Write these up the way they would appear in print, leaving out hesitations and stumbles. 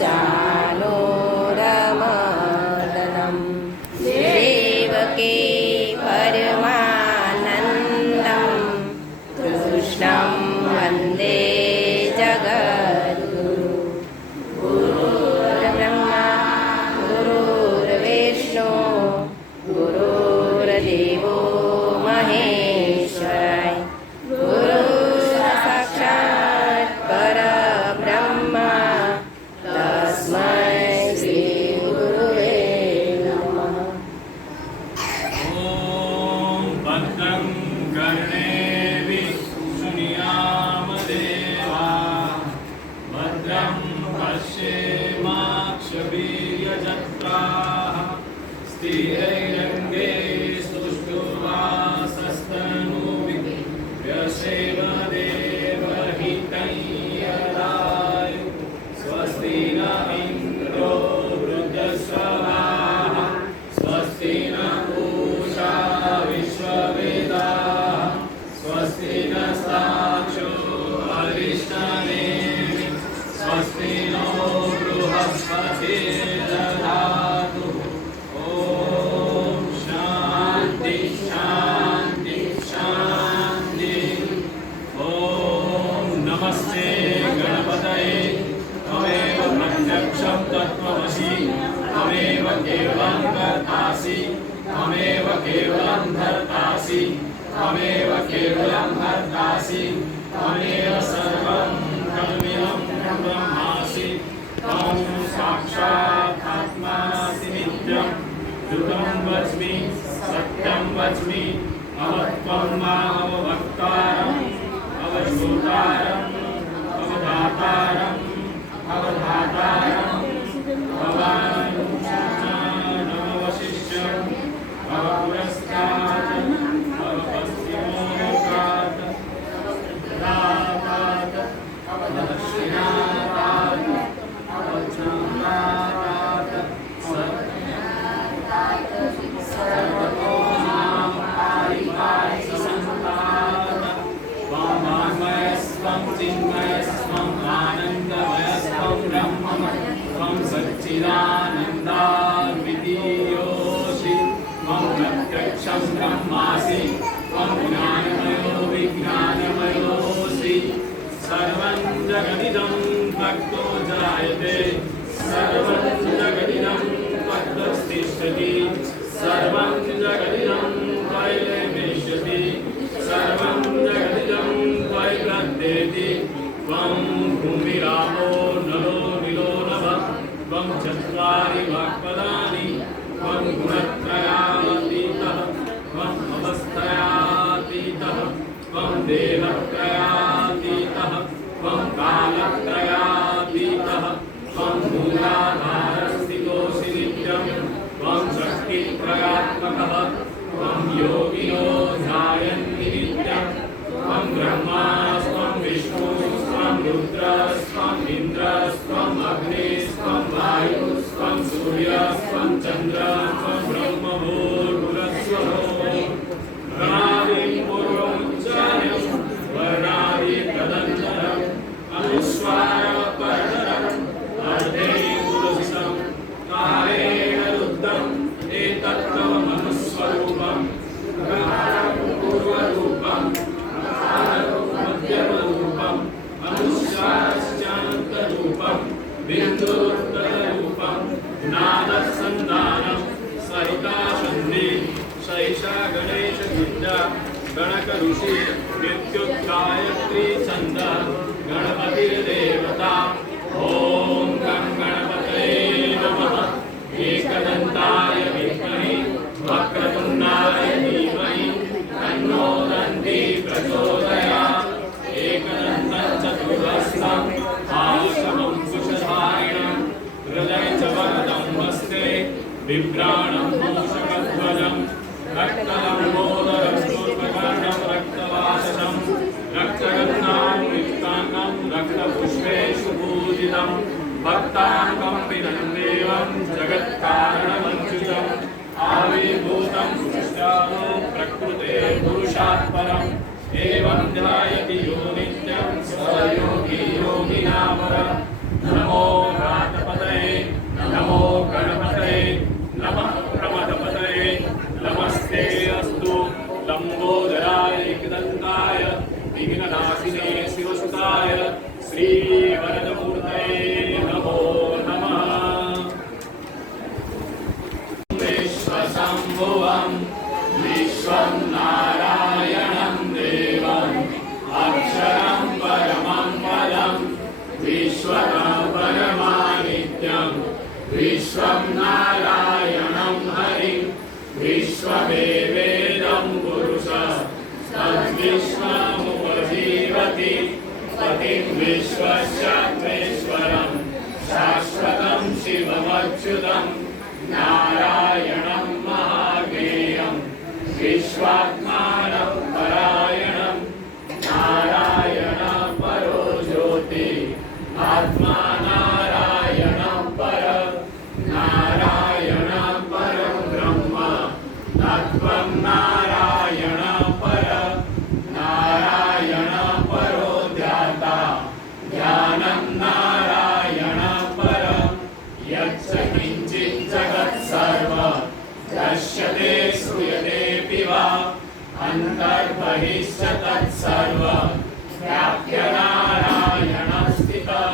चानूरमर्दनं देवकी परमानन्दं कृष्णं वन्दे जगद्गुरु गुरुर्ब्रह्मा गुरुर्विष्णु गुरुर्देवो महेश्वराय गुरु साक्षात् परब्रह्म तस्मै श्री गुरुवे नमः। ॐ भद्रं कर्णेभिः शृणुयामदेवाः भद्रं पश्येमाक्षवीर्यजत्राः स्थिरैरङ्गे सुष्ठुवासस्तनूभिः व्यसेम देवहितं यदायु स्वस्ति न इन्द्रो वृद्धश्रवाः स्वस्ति न पूषा विश्ववेदाः स्वस्ति न साक्षो अरिष्टनेमिः स्वस्ति नो बृहस्पतिर्दधातु। ॐ शान्ति शान्ति शान्ति। ॐ नमस्ते गणपतये त्वमेव प्रत्यक्षं तत्त्वमसि त्वमेव केवलं कर्तासि त्वमेव केवलं भर्तासि त्वमेव केवलं भर्तासि त्वमेव सर्वं खल्विदं ब्रह्मासि त्वं साक्षात् आत्मासि नित्यं ध्रुवं वच्मि सत्यं वच्मि अवत्वं मामवक्तारम् अवश्रोतारम् अवधातारम् अवधातारम् भवानुशासनमवशिष्यम् अवपुरस्तात् अवपश्चिमोमुखात् दातात् अवदक्षिणातात् अवज्ञातात् सर्वतो मां पारिपालिसन्तात् त्वं वाङ्मयस्त्वं चिन्मयस्त्वं आनन्दमयस्त्वं ब्रह्मम् त्वं सच्चिदानन्दाद्वितीयोऽसि त्वं प्रत्यक्षं ब्रह्मासि त्वं ज्ञानमयो विज्ञानमयोऽसि सर्वं जगदिदं भक्तो जायते सर्वं जगदिदं भक्तस्तिष्ठति सर्वं जगदिदं वैलमेष्यति सर्वं जगदिदं वैलद्येति त्वं भूमिरापो नलो निलो नभः त्वं चत्वारि वाक्पदानि त्वं गुणत्रयातीतः त्वम् अवस्थयातीतः त्वं देहत्रयातीतः त्वं कालत्रयातीतः त्वं मूलाधारस्थितोऽसि नित्यं त्वं शक्तित्रयात्मकः त्वं योगिनो ध्यायन्ति नित्यं त्वं ब्रह्मास्त्वं विष्णुस्त्वं रुद्रस्त्वम् इन्द्रस्त्वम् अग्निस्त्वं वायुस्त्वं सूर्यस्त्वं चन्द्रस्त्वं ब्रह्मभूर्भुवस्वरो प्रणादीं पूर्वमुच्चार्यं वर्णादि तदन्तरम् अनुस्वारपर्णरम् अर्धेन्दुरसितं कालेन रुद्धम् एतत्त्वमनुस्वरूपम् पूर्वरूपम् मध्यमरूपम् अनुस्वारश्चान्तरूपम् बिन्दुरुत्तररूपम् नादसन्धानं सहिताशन्ति सैषा गणेशविद्या गणकऋषि विद्युत्गायत्री छन्द गणपतिर्देवता ॐ गं गणपतये नमः एकदन्ताय विद्महे वक्रतुण्डाय धीमहि तन्नो दन्ती प्रचोदयात् एकदन्तं चतुर्हस्तं भाषमं कुशधारिणं हृदयचवरदं हस्ते बिभ्राणं मूषकध्वजं रक्तलम्बोदरं शूर्पकर्णं रक्तवाससं रक्तगन्धां युक्ताङ्गं रक्तपुष्पेषु पूजितं भक्ताङ्गं विनन्देवं जगत्कारणमञ्जुषम् आविर्भूतं सृष्टानो प्रकृते पुरुषात् परम् एवं ध्यायति यो नित्यं स योगी योगिनामरम् नमो श्री वरदमूर्तये नमो नमः। विश्वशम्भुवं विश्वं नारायणं देवम् अक्षरं परमं पदं विश्वपरमानित्यं विश्वं नारायणं हरिं विश्वमेवेदं पुरुषः तद्विश्वमुपजीवति पतिं विश्वस्यात्मेश्वरं शाश्वतं शिवमच्युतं नारायणं महाज्ञेयं विश्वात्मानं परायणं नारायण परो ज्योति आत्मा नारायण पर नारायण परं ब्रह्म तत्त्वं नारायण पर नारायण परो ध्याता ज्ञानं नारायण पर यच्च किञ्चित् जगत् सर्वं दृश्यते श्रूयतेऽपि वा अन्तर्बहिश्च तत्सर्वं व्याप्य नारायणः स्थितः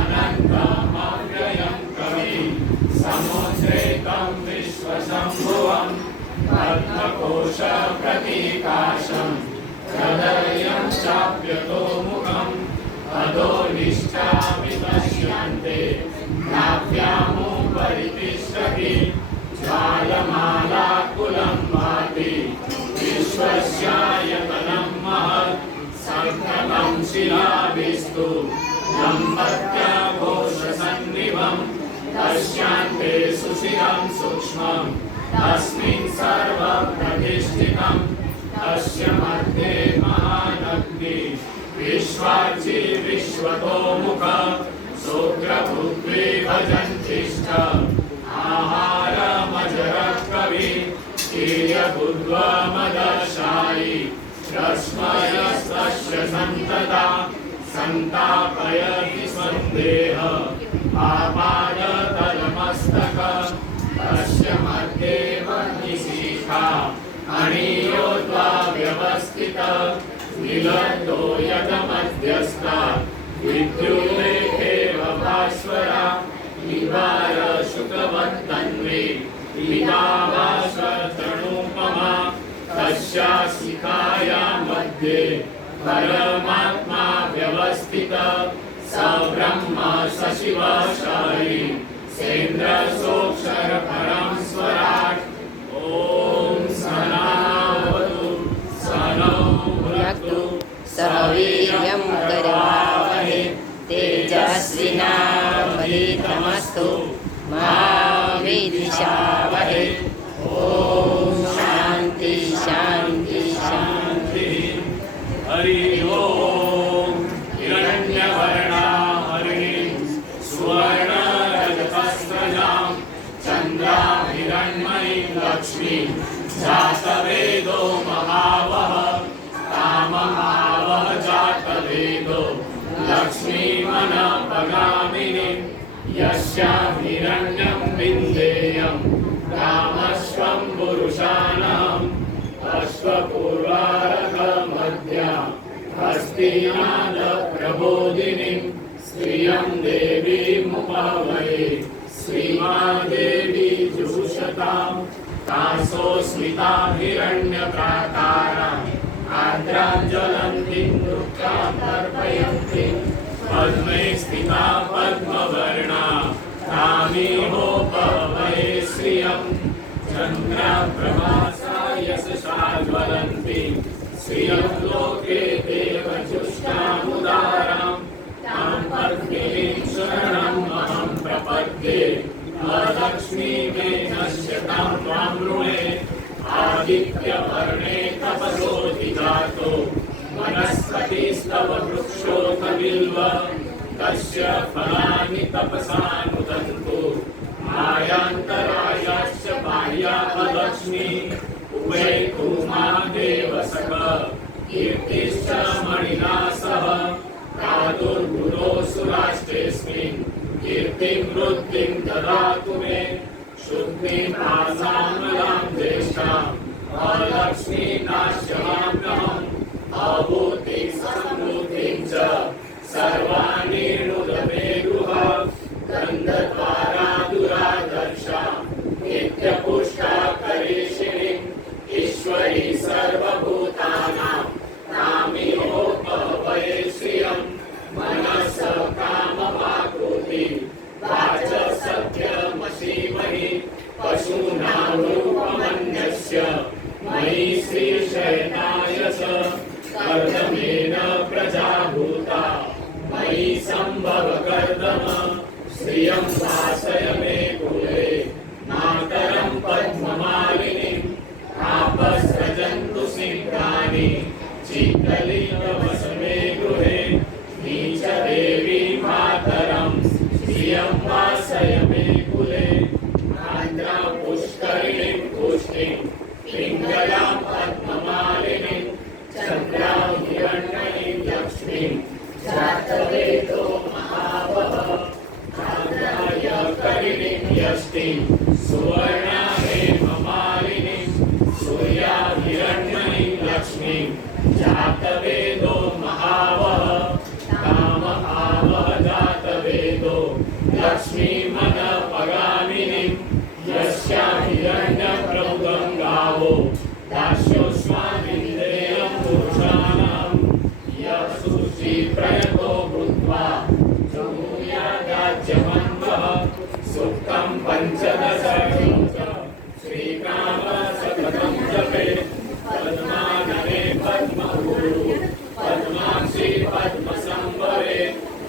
अनन्तमव्ययं कवि समुद्रेकं विश्वशम्भुवं पद्मकोशप्रतीकाशं हृदयं चाप्यतोमुखम् अधोनिष्ठापि पश्यन्ते नाभ्यामुपरि तिष्ठति ज्वालमालाकुलं भाति विश्वस्यायतनं महत् संकलं शिलाभिस्तु लम्बत्याघोषसन्निभं पश्यान्ते सुशिरं सूक्ष्मं तस्मिन् सर्वं प्रतिष्ठितं तस्य मध्ये महानग्नि विश्वाची विश्वतोमुख शुक्रपृथ्वी भजन्तिष्ठ आहारमजरकवि कीर्यबुद्ध्वमदशायि रश्मयस्तस्य सन्तता सन्तापयति सन्देह आपादतलमस्तक तस्य मध्ये मणिशिखा अणियोद्वा व्यवस्थित निलब्धो यदमध्यस्था विद्युल्लेखेव भास्वरा निवार शुकवत्तन्वे पीताभास्वतनूपमा तस्या शिखायां मध्ये परमात्मा व्यवस्थित स ब्रह्म स शिव शायी सेन्द्रसोऽक्षर परं स्वराट् ॐ सहनावतु सहनौ भुनक्तु सह वीर्यं करवावहै तेजस्विनावधीतमस्तु मा विद्विषावहै ॐ शान्ति शान्ति शान्ति। हरि ओम हिरण्यवर्णा हरिणीं सुवर्णरजतस्रजां चन्द्राभिरण्मयीं लक्ष्मीं जातवेदो महावः तामहावः जातवेदो लक्ष्मीमनपगामिनीं यस्यां हिरण्यं विन्देयं रामश्वं पुरुषाणाम् अश्वपूर्वारकमध्या हस्तिनादप्रबोधिनीं श्रियं देवीमुपवये श्रीमादेवी जुषतां तासोऽस्मिता हिरण्यप्राकाराम् आर्द्रां ज्वलन्तीं नृत्यां तर्पयन्तीं पद्मे स्थिता पद्मवर्णा तामिहोपवये श्रियम् चन्द्रप्रभासा यशसा ज्वलन्ति श्रियं लोके देवजुष्टामुदारां तां पद्मिनीं शरणम् अहं प्रपद्ये लक्ष्मी मे नश्यतां त्वां ऋणे आदित्यवर्णे तपसोऽधिजातो वनस्पतिस्तव वृक्षोऽथ बिल्व तस्य फलानि तपसानुदन्तु मायान्तरायाश्च बाह्यापलक्ष्मी उभे कुमादेव सख कीर्तिश्च मणिना सह प्रादुर्भूतोऽसुराष्टेऽस्मिन् कीर्तिं वृद्धिं ददातु मे शुद्धिं आसामलां ज्येष्ठाम् अलक्ष्मीनाश्यमाम्यहम् अभूतिं समृद्धिं च सर्वा श्रियं वासय मे कुले मातरं पद्ममालिनीं आपस्रजन्तु सिद्धानि चित्तलिङ्गवसमे गृहे नीच देवी मातरं श्रियं वासय मे कुले आन्द्रां पुष्करिणीं पुष्टिं पिङ्गलां पद्ममालिनीं चन्द्रां हिरण्मयीं लक्ष्मीं जातवेदो महावः आन्द्राय करिणीं यष्टिं सुवर्णा हेममालिनीं सूर्या हिरण्मयीं लक्ष्मीं जातवेदो महावः कामभावः जातवेदो लक्ष्मीमनपगामिनीं यस्या हिरण्यप्रभुदं गावो दास्योऽस्मादिन्द्रियं पुरुषाणां यः शुचिप्रयतो भूत्वा जमुयादाज्यमन्वः सुक्तं पञ्चदशं च श्रीकामशतकं जपेत् पद्मानने पद्मगुरु पद्माक्षि पद्मसंवरे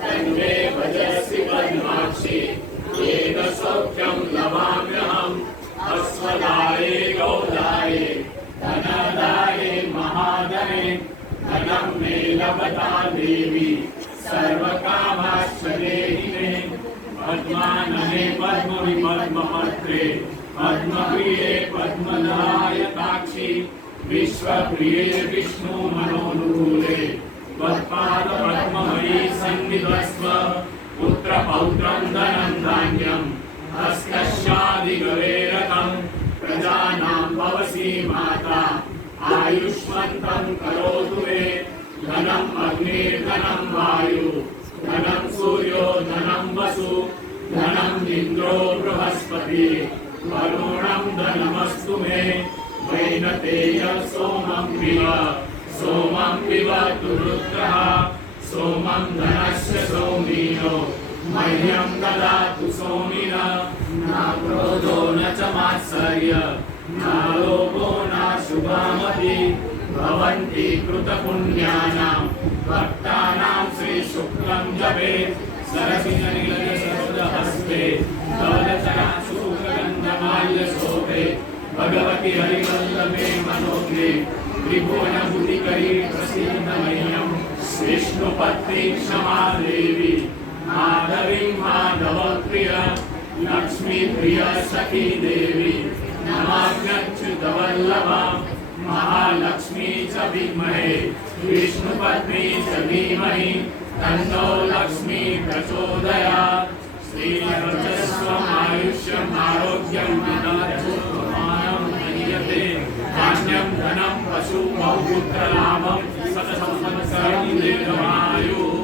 तन्मे भजसि पद्माक्षि येन सौख्यं लभाम्यहम् अस्मदाये गौदाये धनदाये महाधने धनं मे लभता देवी सर्वकामाश्चर्येहि मे पद्मानने पद्मविपद्मपत्रे पद्मप्रिये पद्मनायकाक्षि विश्वप्रिये विष्णुमनोनुकूले त्वत्पादपद्ममयी सन्निधस्व पुत्रपौत्रं धनं धान्यम् हस्तस्यादिगवेरकं प्रजानां भवसि माता आयुष्मन्तं करोतु मे धनम् अग्निर्धनं वायु धनं सूर्यो धनं वसु धनम् इन्द्रो बृहस्पति वरुणं धनमस्तु मे वैनतेय सोमं पिबतु रुद्रः सोमं धनस्य सौमीनो मह्यं ददातु सोमिन न क्रोधो न च मात्सर्य न लोभो न शुभामति भवन्ति कृतपुण्यानां भक्तानां श्रीशुक्लं जपेत् सरसिजनिलयसरोजहस्ते कवचनाशुक्लगन्धमाल्यशोभे भगवति हरिवल्लभे मनोज्ञे त्रिभुवनबुधिकरी प्रसीदमह्यं विष्णुपत्नी क्षमा देवी माधवीं माधवप्रिय लक्ष्मीप्रिय सखी देवी नमाम्यच्युतवल्लभा महालक्ष्मी च विद्महे विष्णुपत्नी च धीमहि तन्नो लक्ष्मी प्रचोदयात् श्रीरजस्वमायुष्यम् आरोग्यं विदधुमानं मन्यते धान्यं धनं पशु बहुपुत्रलाभं शतसंवत्सरं दीर्घमायुः